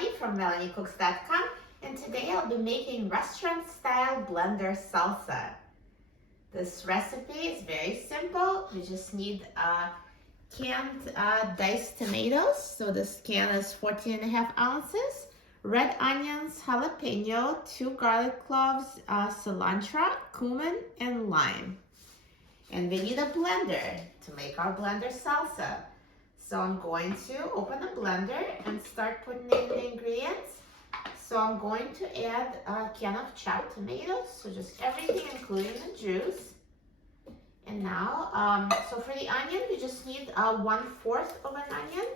Melanie from MelanieCooks.com, and today I'll be making restaurant-style blender salsa. This recipe is very simple. We just need canned diced tomatoes. So this can is 14.5 ounces. Red onions, jalapeno, 2 garlic cloves, cilantro, cumin, and lime. And we need a blender to make our blender salsa. So I'm going to open the blender and start putting in the ingredients. So I'm going to add a can of chopped tomatoes, so just everything including the juice. And now, so for the onion, we just need 1/4 of an onion.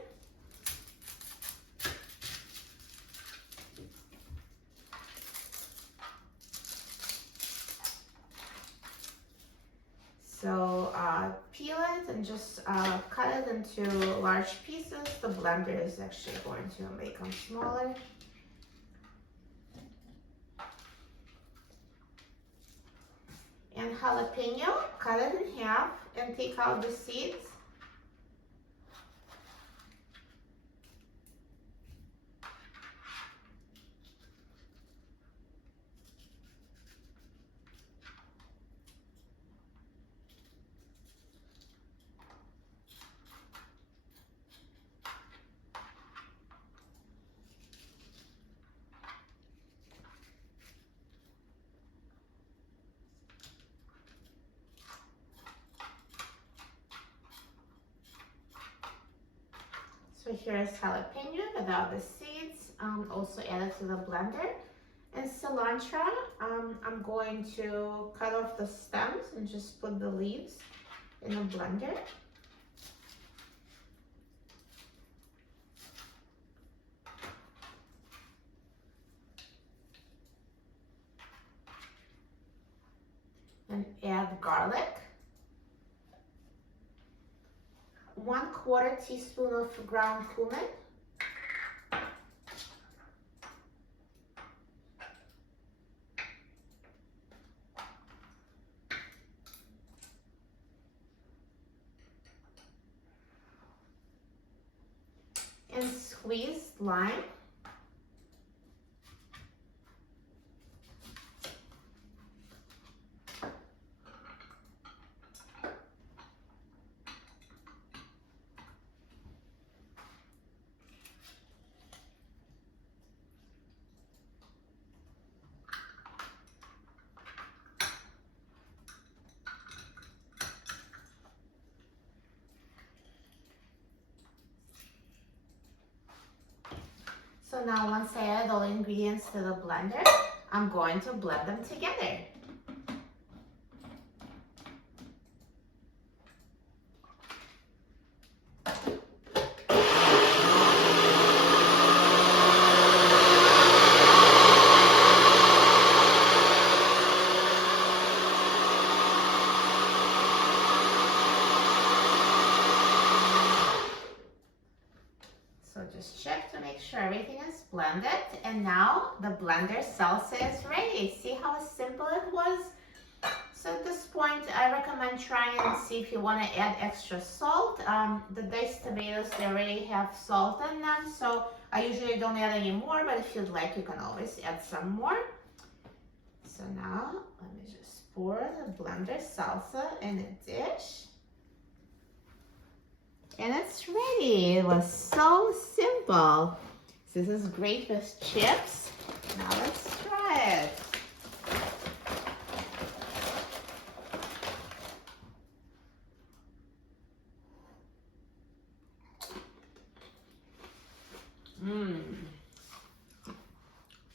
So peel it and just cut it into large pieces. The blender is actually going to make them smaller. And jalapeno, cut it in half and take out the seeds. So here's jalapeno without the seeds, also added to the blender. And cilantro, I'm going to cut off the stems and just put the leaves in the blender. And add garlic. 1/4 teaspoon of ground cumin. And squeezed lime. So now once I add all the ingredients to the blender, I'm going to blend them together. So just check to make sure everything is blended. And now the blender salsa is ready. See how simple it was? So at this point, I recommend trying and see if you want to add extra salt. The diced tomatoes, they already have salt in them, so I usually don't add any more, but if you'd like, you can always add some more. So now, let me just pour the blender salsa in a dish. And it's ready. It was so simple. This is great with chips. Now let's try it.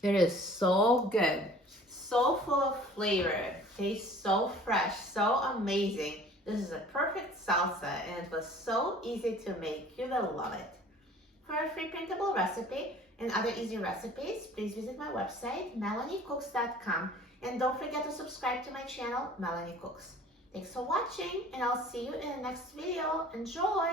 It is so good. So full of flavor. Tastes so fresh, so amazing. This is a perfect salsa and it was so easy to make. You will love it. For a free printable recipe and other easy recipes, please visit my website, MelanieCooks.com. And don't forget to subscribe to my channel, Melanie Cooks. Thanks for watching and I'll see you in the next video. Enjoy!